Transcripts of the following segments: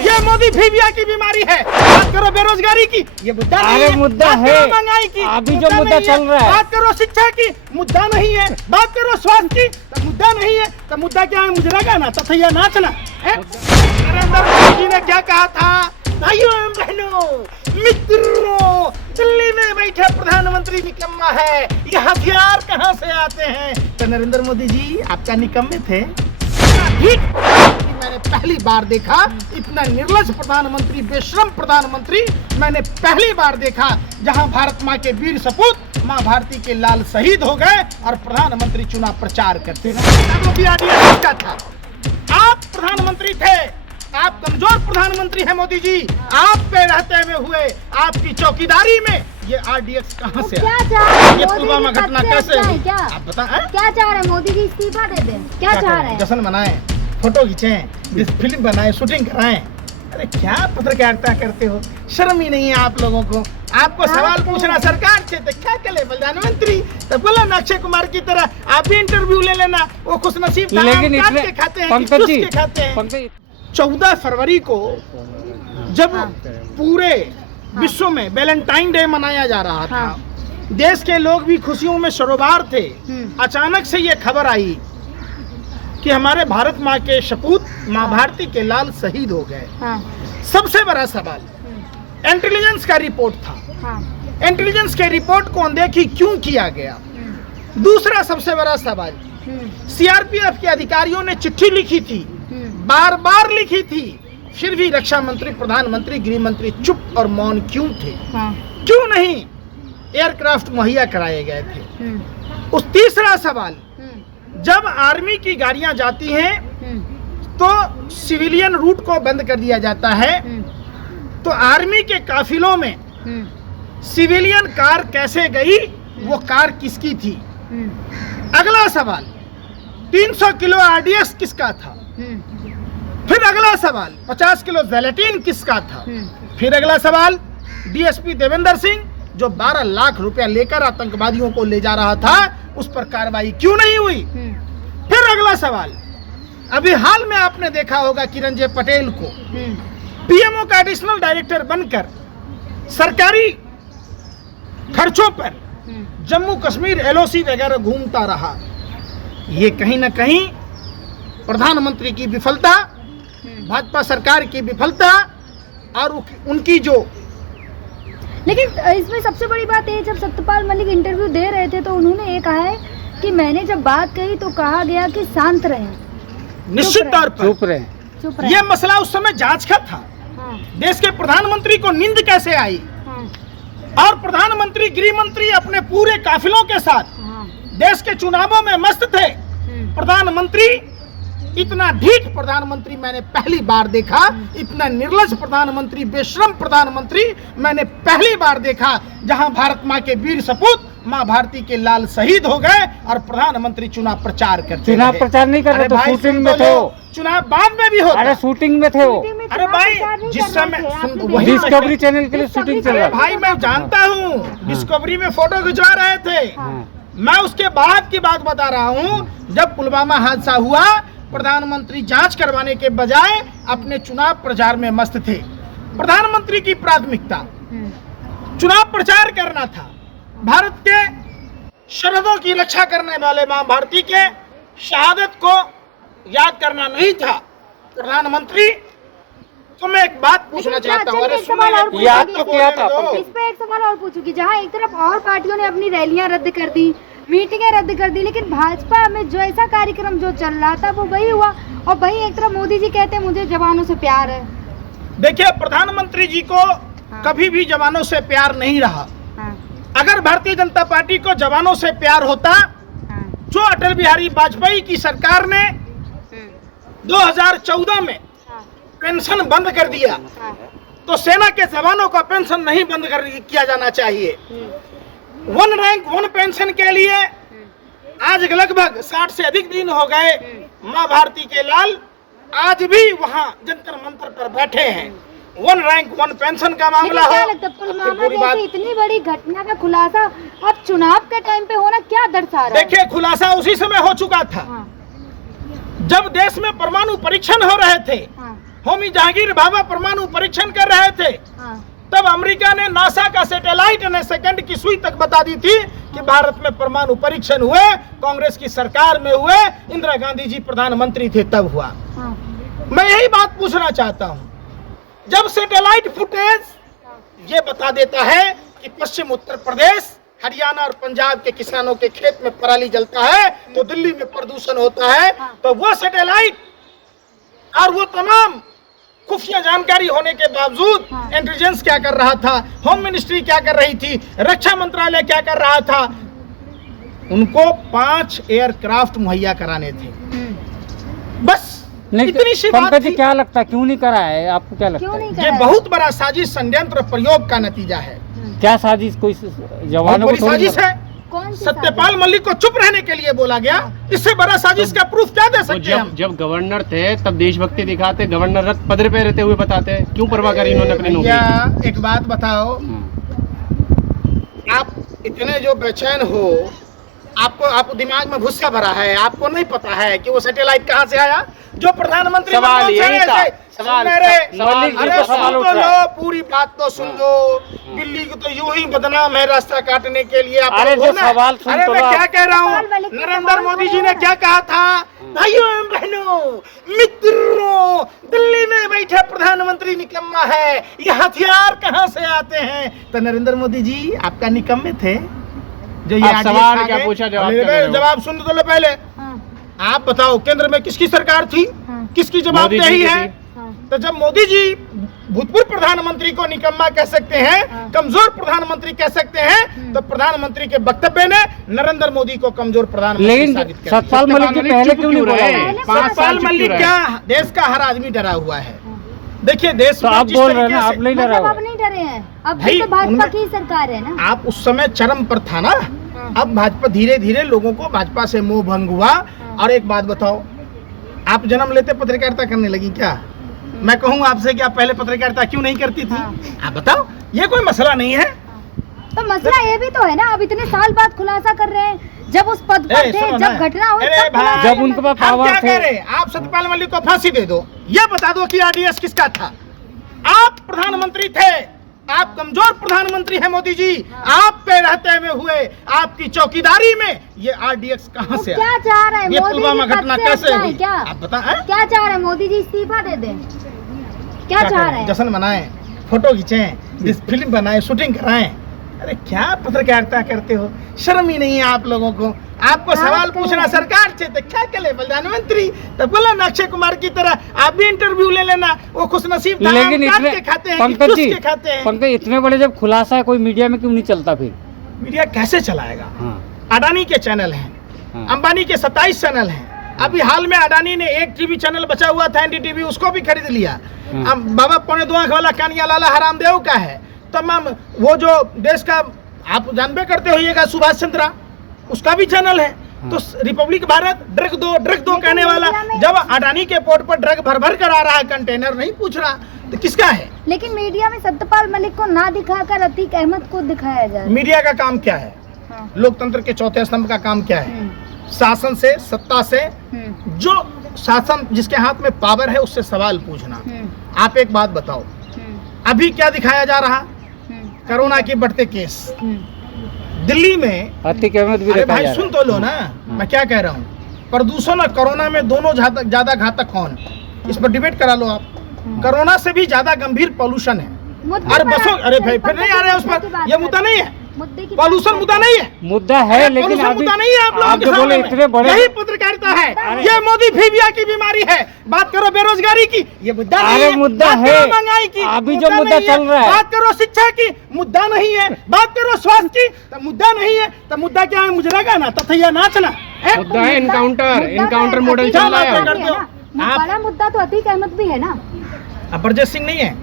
ये मोदी फीबिया की बीमारी है। बात करो बेरोजगारी की, ये मुद्दा नहीं है। मुद्दा बात है करो महंगाई की, अभी जो मुद्दा चल रहा है। बात करो शिक्षा की, मुद्दा नहीं है। बात करो स्वास्थ्य की, तो मुद्दा नहीं है। तो मुद्दा क्या है? मुजरा गाना, तथैया नाचना। नरेंद्र मोदी जी ने क्या कहा था? भाइयों एवं बहनों, मित्रों, दिल्ली में बैठे प्रधानमंत्री निकम्मा है, ये हथियार कहाँ से आते हैं? तो नरेंद्र मोदी जी आपका निकम्मे थे। ठीक, मैंने पहली बार देखा इतना निर्लज प्रधानमंत्री, बेशरम प्रधानमंत्री मैंने पहली बार देखा, जहां भारत माँ के वीर सपूत माँ भारती के लाल शहीद हो गए और प्रधानमंत्री चुनाव प्रचार करते रहे। था आप प्रधानमंत्री थे, आप कमजोर प्रधानमंत्री हैं मोदी जी। आप पे रहते हुए हुए आपकी चौकीदारी में ये आरडीएक्स कहां से आया? ये पुलवामा घटना कैसे हुई? आप बताएं। क्या चाह रहे हैं? मोदी जी इस्तीफा दे दें? क्या चाह रहे हैं? जश्न मनाएं, फोटो खींचें, फिल्म बनाएं, शूटिंग कराएं। अरे क्या पत्रकारिता करते हो? शर्म ही नहीं है आप लोगों को। आपको सवाल पूछना सरकार से, तो क्या करे प्रधानमंत्री? तो बोला ना अक्षय कुमार की तरह आप भी इंटरव्यू ले लेना। वो खुशनसीब था, लेकिन काट के खाते हैं, चुस के खाते हैं। 14 फरवरी को जब पूरे विश्व में वैलेंटाइन डे मनाया जा रहा था, देश के लोग भी खुशियों में सरोबार थे, अचानक से ये खबर आई कि हमारे भारत माँ के सपूत माँ भारती के लाल शहीद हो गए। सबसे बड़ा सवाल इंटेलिजेंस का रिपोर्ट था। इंटेलिजेंस के रिपोर्ट को अनदेखी क्यों किया गया? दूसरा सबसे बड़ा सवाल, सीआरपीएफ के अधिकारियों ने चिट्ठी लिखी थी, बार बार लिखी थी, फिर भी रक्षा मंत्री, प्रधानमंत्री, गृह मंत्री चुप और मौन क्यों थे? क्यों नहीं एयरक्राफ्ट मुहैया कराए गए थे? उस तीसरा सवाल, जब आर्मी की गाड़ियां जाती हैं तो सिविलियन रूट को बंद कर दिया जाता है, तो आर्मी के काफिलों में सिविलियन कार कैसे गई? वो कार किसकी थी? अगला सवाल, 300 किलो आरडीएक्स किसका था? फिर अगला सवाल, 50 किलो जेलेटिन किसका था? फिर अगला सवाल, डीएसपी देवेंद्र सिंह जो 12 लाख रुपया लेकर आतंकवादियों को ले जा रहा था, उस पर कार्रवाई क्यों नहीं हुई? फिर अगला सवाल, अभी हाल में आपने देखा होगा किरण पटेल को पीएमओ का एडिशनल डायरेक्टर बनकर सरकारी खर्चों पर जम्मू कश्मीर एलओसी वगैरह घूमता रहा। ये कहीं ना कहीं प्रधानमंत्री की विफलता, भाजपा सरकार की विफलता और उनकी जो। लेकिन इसमें सबसे बड़ी बात है, जब सत्यपाल मलिक इंटरव्यू दे रहे थे तो उन्होंने ये कहा है कि मैंने जब बात कही तो कहा गया कि शांत रहें, निश्चित तौर पर चुप रहे। यह मसला उस समय जांच का था। देश के प्रधानमंत्री को नींद कैसे आई? और प्रधानमंत्री, गृह मंत्री अपने पूरे काफिलों के साथ देश के चुनावों में मस्त थे। प्रधानमंत्री, इतना ढीठ प्रधानमंत्री मैंने पहली बार देखा, इतना निर्लज प्रधानमंत्री, बेशरम प्रधानमंत्री मैंने पहली बार देखा, जहां भारत माँ के वीर सपूत माँ भारती के लाल शहीद हो गए और प्रधानमंत्री चुनाव प्रचार करते। चुनाव प्रचार नहीं कर रहे, तो शूटिंग में थे वो। चुनाव बाद में भी होता। अरे शूटिंग में थे वो। अरे भाई, जिस समय डिस्कवरी चैनल के लिए शूटिंग चल रहा है। भाई मैं जानता हूँ, डिस्कवरी में फोटो खिंचवा रहे थे। मैं उसके बाद की बात बता रहा हूँ, जब पुलवामा हादसा हुआ, प्रधानमंत्री जांच करवाने के बजाय अपने चुनाव प्रचार में मस्त थे। प्रधानमंत्री की प्राथमिकता चुनाव प्रचार करना था, भारत के सरहदों की रक्षा करने वाले मां भारती के शहादत को याद करना नहीं था। प्रधानमंत्री, तो मैं एक बात पूछना चाहता हूँ। याद तो किया था। इस पे एक सवाल और पूछूंगी, जहाँ एक तरफ और पार्टियों ने अपनी रैलियां रद्द कर दी, मीटिंगें रद्द कर दी, लेकिन भाजपा में जो ऐसा कार्यक्रम जो चल रहा था वो वही हुआ। और वही एक तरफ मोदी जी कहते हैं मुझे जवानों से प्यार है। देखिए, प्रधानमंत्री जी को कभी भी जवानों से प्यार नहीं रहा। अगर भारतीय जनता पार्टी को जवानों से प्यार होता, जो अटल बिहारी वाजपेयी की सरकार ने 2014 में पेंशन बंद कर दिया, तो सेना के जवानों का पेंशन नहीं बंद किया जाना चाहिए। वन रैंक वन पेंशन के लिए आज लगभग 60 से अधिक दिन हो गए माँ भारती के लाल आज भी वहाँ जंतर मंतर पर बैठे हैं। वन रैंक वन पेंशन का मामला हो। पुलवामा जैसी इतनी बड़ी घटना का खुलासा अब चुनाव के टाइम पे होना क्या दर्शा रहा है? देखिए, खुलासा उसी समय हो चुका था जब देश में परमाणु परीक्षण हो रहे थे। होमी जहांगीर भाभा परमाणु परीक्षण कर रहे थे, हाँ, तब अमेरिका ने नासा का सैटेलाइट ने सेकंड की सुई तक बता दी थी कि भारत में परमाणु परीक्षण हुए, कांग्रेस की सरकार में हुए, इंदिरा गांधी जी प्रधानमंत्री थे तब हुआ। हाँ, मैं यही बात पूछना चाहता हूं, जब सैटेलाइट फुटेज ये बता देता है कि पश्चिम उत्तर प्रदेश, हरियाणा और पंजाब के किसानों के खेत में पराली जलता है तो दिल्ली में प्रदूषण होता है, तो वो सैटेलाइट और वो तमाम खुफिया जानकारी होने के बावजूद इंटेलिजेंस क्या कर रहा था, होम मिनिस्ट्री क्या कर रही थी, रक्षा मंत्रालय क्या कर रहा था, उनको 5 एयरक्राफ्ट मुहैया कराने थे। बस इतनी सी बात पंकज जी थी। क्या लगता है क्यों नहीं करा है, आपको क्या लगता क्यों नहीं है? ये करा? बहुत बड़ा साजिश, षड्यंत्र, प्रयोग का नतीजा है। क्या साजिश, कोई बहुत जवानों बड़ी को थोड़ी साजिश है। कौन सी सत्यपाल मलिक को चुप रहने के लिए बोला गया, इससे बड़ा साजिश का प्रूफ क्या दे वो सकते हैं हम? जब गवर्नर थे तब देशभक्ति दिखाते, गवर्नर रथ पदर पे रहते हुए बताते, क्यों परवाह करी इन्होंने अपनी नौकरी? भैया एक बात बताओ, आप इतने जो बेचैन हो, आपको दिमाग में भुस्सा भरा है, आपको नहीं पता है कि वो सैटेलाइट कहाँ से आया? जो प्रधानमंत्री सवाल मनमोहन यही सिंह था। ऐसे- सवाल- सुन मेरे, मलिक जी अरे को सुन सवाल तो उठ रहा है। लो, पूरी बात तो सुन लो। दिल्ली को तो यूं ही बदनाम है रास्ता काटने के लिए। आप अरे लोग जो हो ना? सवाल सुन अरे तो मैं लो क्या आप। कह रहा हूँ, सवाल मलिक के नरेंद्र सवाल मोदी हो जी रहे ने हैं। क्या कहा था? भाइयों एवं बहनों, मित्रों, दिल्ली में बैठा प्रधानमंत्री निकम्मा है, ये हथियार कहाँ से आते हैं? तो नरेंद्र मोदी जी आपका निकम्मे थे जो ये आप आदेश सवाल आ क्या गए? पूछा, जवाब अरे क्या दे रहे हो? जवाब सुन तो लो पहले। हाँ, आप बताओ, केंद्र में किसकी सरकार थी, हाँ, किसकी मोदी जी जवाबदेही की है? थी। हाँ, तो जब मोदी जी भूतपूर्व प्रधानमंत्री को निकम्मा कह सकते हैं, हाँ। कमजोर प्रधानमंत्री कह सकते हैं, तो प्रधानमंत्री के वक्तव्य ने नरेंद्र मोदी को कमजोर प्रधानमंत्री लेकिन साबित कर दिया। सतपाल मलिक जी मलिक पहले चुप क्यों नहीं क्यों बोला? रहे? पहले 5 साल सतपाल चुप मलिक क्यों क्या, रहे? देश का हर आदमी डरा हुआ है। देखिए देश तो में आप जिस बोल रहे हैं तरीके ना, आप से- नहीं डरा मतलब हुआ अब नहीं डरे हैं, अब भी भाई, तो भाजपा उनमें- की सरकार है ना। आप उस समय चरम पर था ना, अब भाजपा धीरे धीरे लोगों को भाजपा से मोह भंग हुआ। और एक बात बताओ, आप जन्म लेते पत्रकारिता करने लगी क्या? मैं कहूँ आपसे कि आप पहले पत्रकारिता क्यों नहीं करती थी? हाँ। आप बताओ, ये कोई मसला नहीं है। तो मसला ये भी तो है ना, अब इतने साल बाद खुलासा कर रहे हैं, जब उस पद पर ए, थे, सुनो जब ना। घटना हुई अरे तब भाई, खुलासा जब करना उनके पास चाहिए। हम पावर क्या थे। कह रहे हैं? आप सत्यपाल मलिक को फांसी दे दो, ये बता दो कि आरडीएक्स किसका था। आप प्रधानमंत्री थे, आप कमजोर प्रधानमंत्री हैं मोदी जी, आप पे रहते हुए हुए आपकी चौकीदारी में ये आरडीएक्स कहाँ वो से क्या आया? चाह रहे हैं ये मोदी पुलवामा जी? घटना पद से कैसे हटना है हुई? क्या? आप बताएं। क्या चाह रहे हैं मोदी जी? इस्तीफा दे दें? क्या चाह करें? रहे हैं? जश्न मनाएं, फोटो खींचें, फिल्म बनाएं, शूटिंग कराएं। अरे क्या पत्रकारिता करते हो? शर्म ही नहीं है आप लोगों को। आपको सवाल पूछना सरकार से, तो क्या करे प्रधानमंत्री? तो बोला ना अक्षय कुमार की तरह आप भी इंटरव्यू ले लेना, वो खुशनसीब था, लेकिन हम काट इतने के खाते हैं कि पंकज चुस जी, के खाते हैं। पंकज इतने बड़े जब खुलासा है, कोई मीडिया में क्यों नहीं चलता फिर? मीडिया कैसे चलाएगा? हाँ, अडानी के चैनल हैं, हाँ। अंबानी के 27 चैनल हैं। अभी हाल में अडानी ने एक टीवी चैनल बचा हुआ था एनडीटीवी, उसको भी खरीद लिया। अब बाबा पौने 2 आंख वाला कानिया लाला हरामदेव का है। तमाम वो जो देश का आप जानबे करते होइएगा सुभाष चंद्रा, उसका भी चैनल है। तो रिपब्लिक भारत ड्रग दो कहने वाला, जब अडानी के पोर्ट पर ड्रग भर भर कर आ रहा है, कंटेनर नहीं पूछ रहा, तो किसका है? लेकिन मीडिया में सत्यपाल मलिक को ना दिखाकर अतीक अहमद को दिखाया जा रहा है। मीडिया का काम क्या है? हाँ। लोकतंत्र के चौथे स्तंभ का काम क्या है? हम्म, शासन से, सत्ता से, हम्म, जो शासन जिसके हाथ में पावर है उससे सवाल पूछना। हम्म, आप एक बात बताओ, हम्म, अभी क्या दिखाया जा रहा? हम्म, कोरोना के बढ़ते केस हम्म। दिल्ली में। अतीक अहमद भी अरे देखा भाई जा सुन रहा तो लो ना, मैं क्या कह रहा हूँ। प्रदूषण और कोरोना में दोनों ज्यादा घातक कौन? इस पर डिबेट करा लो आप। कोरोना से भी ज्यादा गंभीर पॉल्यूशन है। मुद्दे अरे पर बसो, आते अरे हैं, भाई फिर नहीं आ रहे उस मुद्दे की पर, बात ये कर मुद्दा रहे नहीं हैं। है, मुद्दे की पॉल्यूशन बात मुद्दा कर नहीं है। है। मुद्दा है, लेकिन पॉल्यूशन अभी मुद्दा नहीं है आप लोगों आप के जो बोले सामने इतने में। बड़े, यही पत्रकारिता है, ये मोदी फीबिया की बीमारी है। बात करो बेरोजगारी की, ये मुद्दा नहीं अरे है। मुद्दा बात करो है। महंगाई की, अभी जो मुद्दा नहीं है। चल रहा है। बात करो शिक्षा की, मुद्दा नहीं है। बात करो स्वास्थ्य की, तो मुद्दा नहीं है। तो मुद्दा क्या है? मुजरा गाना, तथैया नाचना। मुद्दा है इनकाउंटर मॉडल चल रहा है। बड़ा मुद्दा तो अतीक अहमद भी है ना। अपर्जय सिंह नहीं है,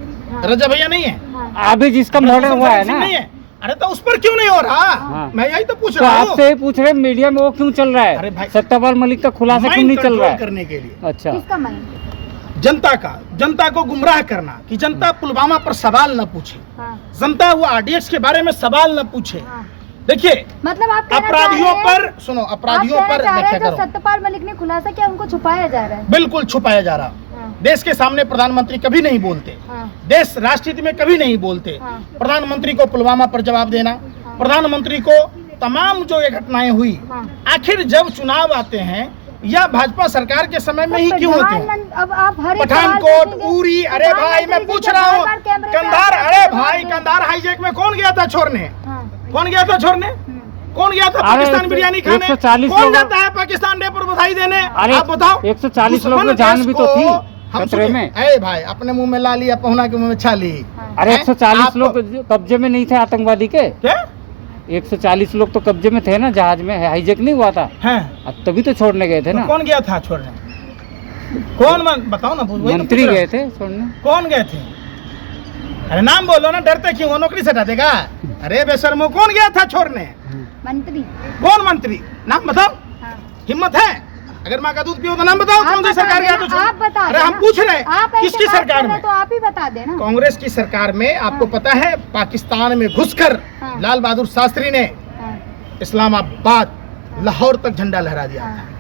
रजा भैया नहीं है, हाँ। अभी जिसका मर्डर हुआ है सिंह ना, नहीं है। अरे तो उस पर क्यों नहीं हो रहा? हाँ। मैं यही तो पूछ तो रहा हूँ। आपसे ही पूछ रहे हैं, मीडिया में वो क्यों चल रहा अरे है? भाई, सत्यपाल मलिक का खुलासा क्यों माइंड नहीं चल रहा कंट्रोल है? करने के लिए, अच्छा, किसका माइंड? जनता को गुमराह करना कि जनता पुलवामा पर सवाल न पूछे, हाँ, जनता वो आरडीएक्स के बारे में सवाल न पूछे। हाँ। देखिए मतलब आप कहना अपराधियों चाह रहे हैं- पर अपराधियों आप कहना पर चाह रहे हैं व्याख्या जो करो। सत्यपाल मलिक ने खुलासा किया उनको छुपाया जा रहा है। बिल्कुल छुपाया जा रहा, हाँ। देश के सामने प्रधानमंत्री कभी नहीं बोलते, हाँ, देश राष्ट्रहित में कभी नहीं बोलते। हाँ। प्रधानमंत्री को पुलवामा पर जवाब देना, प्रधानमंत्री को तमाम जो ये घटनाएं हुई, हाँ। आखिर जब चुनाव आते हैं या भाजपा सरकार के समय में ही क्यों होते हैं? अब आप हर एक पठानकोट, सवाल उरी, अरे भाई मैं पूछ रहा हूँ, कंधार, अरे भाई कंधार हाईजैक में कौन गया था छोड़ने? हाँ, कौन गया था छोड़ने? कौन गया था अरे, पाकिस्तान बिरयानी खाने? 140 कौन लोग- जाता है पाकिस्तान डे पर बधाई देने? अरे, आप बताओ। 140 लोग दुश्मन की जान देश भी तो को थी हम खतरे सुने- में। अरे भाई अपने मुंह में ला लिया, पहुना के मुंह में छाली। अरे हैं? 140 आप- लोग कब्जे में नहीं थे आतंकवादी के? क्या? 140 लोग तो कब्जे में थे ना, जहाज में हाईजैक नहीं हुआ था, हैं? तभी तो छोड़ने गए थे तो ना। कौन गया था छोड़ने? कौन बताओ ना, वही तो मंत्री पूछ रहा गए थे छोड़ने। हूं। कौन गए थे? अरे नाम बोलो ना, डरते क्यों हो? नौकरी से हटा देगा? अरे बेशर्मो, कौन गया था छोड़ने? मंत्री। कौन मंत्री? नाम बताओ। हाँ। हिम्मत है? अगर माँ का दूध पियो तो नाम बताओ, आप कौन सी बता सरकार गया देना, तो आप बता अरे हम देना। पूछ रहे हैं आप ऐसे किसकी बात सरकार कर रहे में? तो आप ही बता देना। कांग्रेस की सरकार में आपको पता है पाकिस्तान में घुसकर हाँ। लाल बहादुर शास्त्री ने हाँ, इस्लामाबाद, लाहौर तक झंडा लहरा दिया था। हाँ।